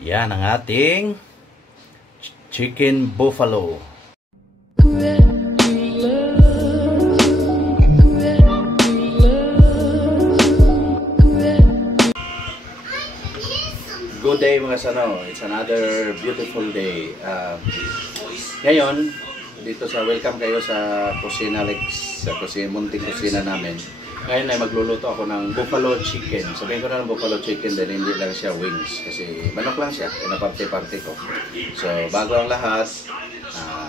Yan ang ating chicken buffalo. Good day mga sano. It's another beautiful day. Ngayon, dito sa welcome kayo sa Kusina Alex, sa munting kusina namin. Ngayon ay magluluto ako ng buffalo chicken. Sabihin ko na ng buffalo chicken dahil hindi lang siya wings. Kasi manok lang siya. Pinaparte-parte ko. So, bago ang lahat,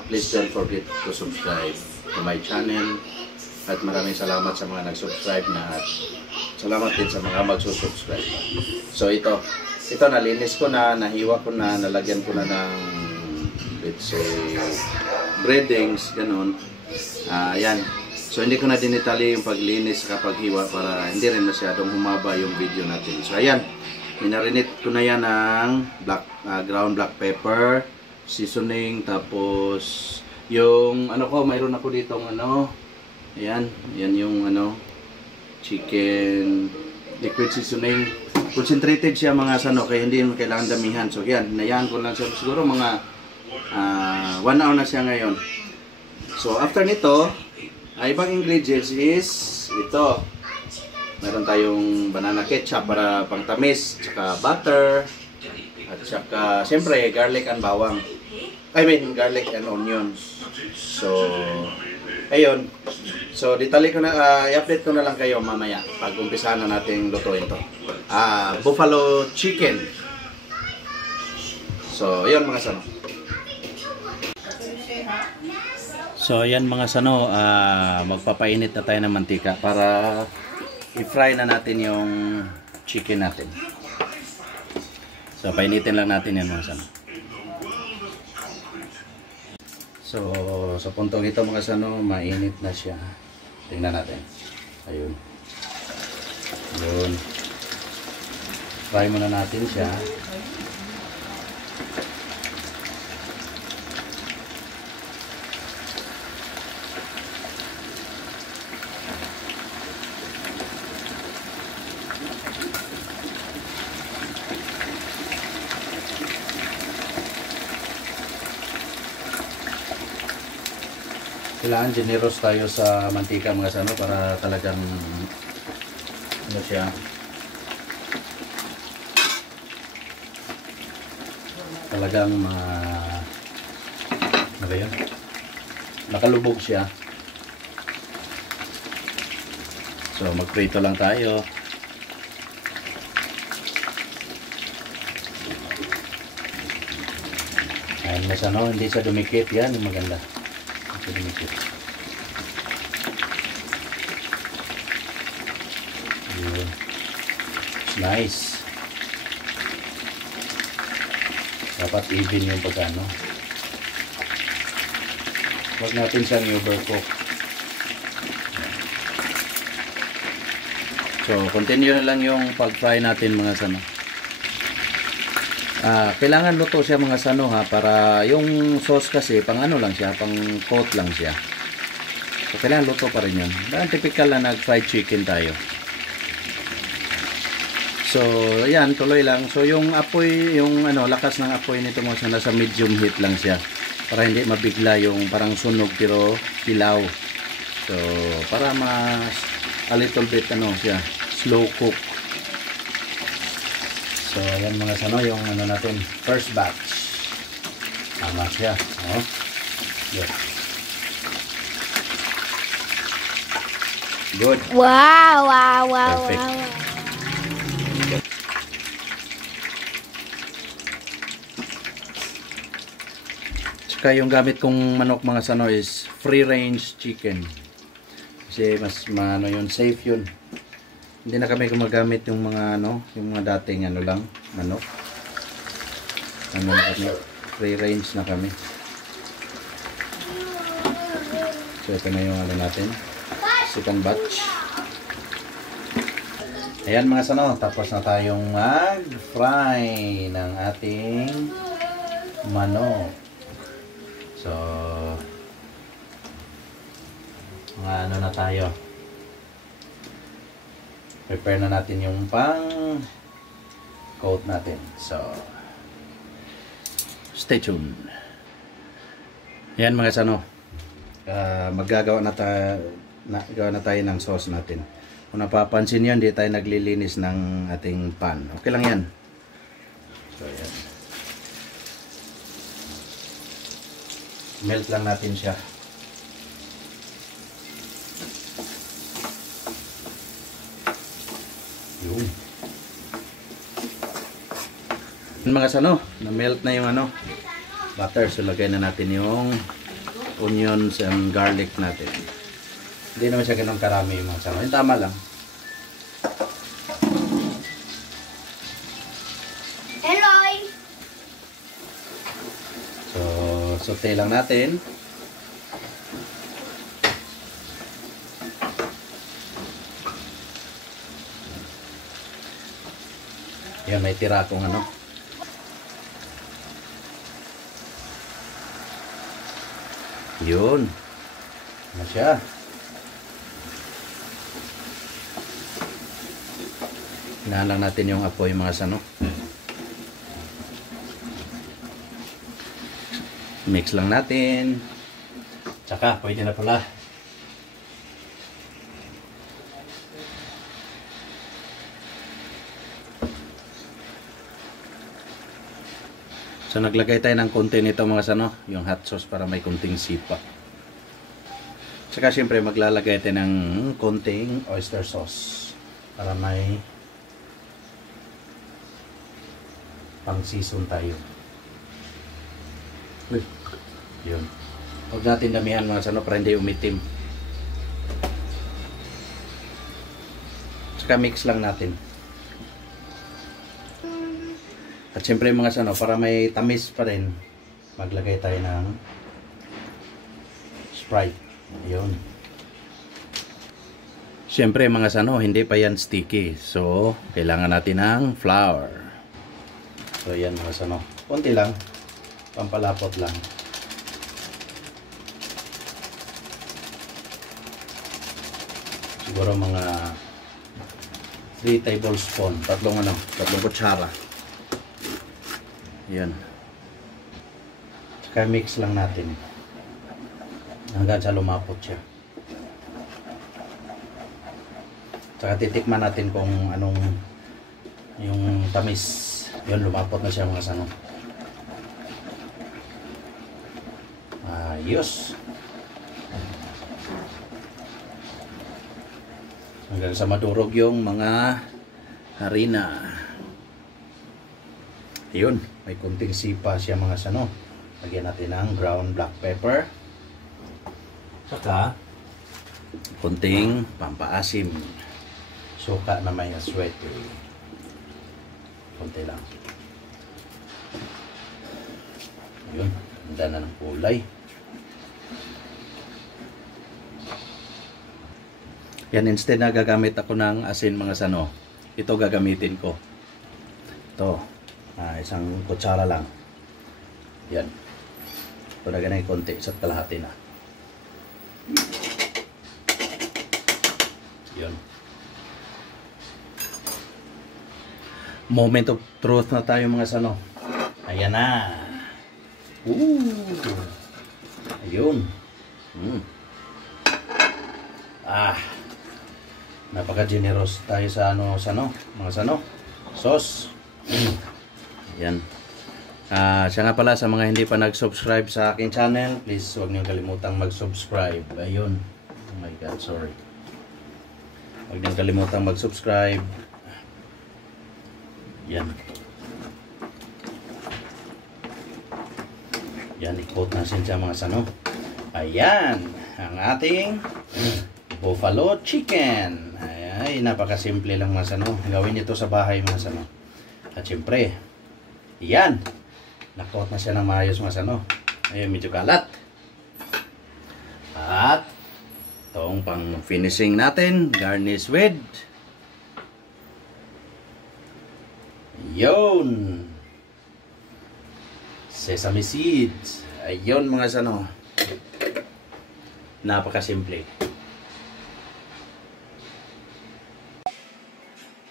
please don't forget to subscribe to my channel. At maraming salamat sa mga nag-subscribe na at salamat din sa mga magsusubscribe. So, ito nalinis ko na, nahiwa ko na, nalagyan ko na ng let's say breadings, ganun. Yan. So hindi ko na dinitali yung paglinis sa paghiwa para hindi rin masyadong humaba yung video natin. So ayan, minarinate ko na yan ng ground black pepper, seasoning, tapos yung mayroon ako ditong ayan, yan yung chicken liquid seasoning. Concentrated siya mga sano, kaya hindi mo kailangan damihan. So yan, nayan ko lang siya siguro mga 1 hour na siya ngayon. So after nito, ibang ingredients is ito. Meron tayong banana ketchup para pangtamis, tsaka butter, at tsaka siyempre garlic and bawang. Garlic and onions. So ayun. So ditali ko na, i-update ko na lang kayo mamaya pag umpisahan na natin lutuin to. Buffalo chicken. So ayun mga sano. So ayan mga sano, magpapainit na tayo ng mantika para i-fry na natin yung chicken natin. So painitin lang natin yan mga sano. So sa puntong ito mga sano, mainit na siya. Tingnan natin. Ayun. Ayun. Fry muna natin siya. Kailangan generous tayo sa mantika mga sano para talagang siya talagang nakalubog siya. So magprito lang tayo. Ayun mga sano, hindi siya dumikit. Yan yung maganda. Nice. Dapat even yung pagkano. Huwag natin siyang overcook. So continue na lang yung pag-fry natin mga sano. Kailangan luto siya mga sano para yung sauce kasi pang lang siya, pang coat lang siya. So kailangan luto pa rin yun. Dahil typical na nag-fried chicken tayo. So ayan, tuloy lang. So yung apoy, yung lakas ng apoy nito mga sano, nasa medium heat lang siya. Para hindi mabigla yung parang sunog pero hilaw. So para a little bit siya, slow cook. So ayan mga sano, yung natin, first batch. Tama siya. Yeah. Good. Wow. Perfect. Wow. Tsaka yung gamit kong manok mga sano is free range chicken. Kasi mas yun, safe yun. Hindi na kami gumagamit yung mga yung mga dating lang, manok. Free range na kami. So ito na yung natin, second batch. Ayan mga sano, tapos na tayong mag-fry ng ating manok. So mga na tayo. Prepare na natin yung pang coat natin. So Stay tuned. Yan mga sano. Maggagawa na tayo ng sauce natin. Kung napapansin yan, di tayo naglilinis ng ating pan. Okay lang yan. So yan. Melt lang natin siya. Yun. Mga sano, na-melt na yung butter. So lagay na natin yung onions and garlic natin. Hindi naman siya ganun karami mga sano. Yung tama lang. Eloy! So, saute lang natin. Yan, may tira akong Yun. Ano siya? Hinaan lang natin yung apoy mga sano. Mix lang natin. Tsaka, pwede na pala. So naglagay tayo ng konti nito mga sano, yung hot sauce para may konting sipa. Saka siyempre maglalagay tayo ng konting oyster sauce para may pang season tayo. Uy, yun. Huwag natin damihan mga sano para hindi umitim. Saka mix lang natin. At siyempre mga sano, para may tamis pa rin, maglagay tayo ng Sprite. Ayun. Siyempre mga sano, hindi pa yan sticky. So, kailangan natin ng flour. So, yan mga sano. Konti lang. Pampalapot lang. Siguro mga 3 tablespoon. Tatlong kutsara. Yan. Saka mix lang natin. Hanggang sa lumapot siya. Saka titikman natin kung anong yung tamis. Yun, lumapot na siya mga sano. Ayos. Hanggang sa madurog yung mga harina. Ayun, may kunting sipa siya mga sano. Lagyan natin ng ground black pepper. Saka kunting pampaasim. Suka na may aswete. Kunti lang. Ayun, ganda na ng kulay. Yan, instead na gagamit ako ng asin mga sano, ito gagamitin ko. Ito. Isang kutsara lang. Yan. Ito na ganang konti. Isa't kalahati na. Yun. Moment of truth na tayo mga sano. Ayan na. Ayun. Napaka-generous tayo sa mga sano. Sauce. Yan. Siya nga pala sa mga hindi pa nag-subscribe sa aking channel, please huwag niyong kalimutang mag-subscribe. Ayun. Oh my God, sorry. Huwag niyong kalimutang mag-subscribe. Yan. Yan, i-coat natin siya mga sano. Ayan. Ang ating buffalo chicken. Ay, napakasimple lang mga sano. Gawin nito sa bahay mga sano. At syempre, yan. Nakot na siya ng maayos mga sano. Ayun, medyo kalat. At itong pang finishing natin, garnish with yun, sesame seeds. Ayun mga sano. Napakasimple.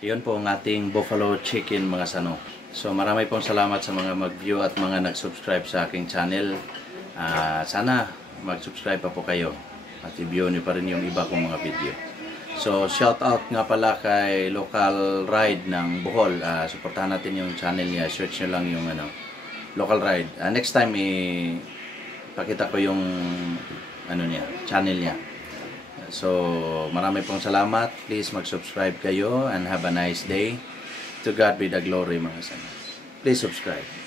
Yun po ang ating buffalo chicken mga sano. So marami pong salamat sa mga mag-view at mga nag-subscribe sa aking channel. Sana mag-subscribe pa po kayo at i-view niyo pa rin yung iba kong mga video. So shout out nga pala kay Local Ride ng Bohol. Suportahan natin yung channel niya. Search nyo lang yung Local Ride. Next time pakita ko yung channel niya. So marami pong salamat. Please mag-subscribe kayo and have a nice day. To God be the glory, mga sana. Please subscribe.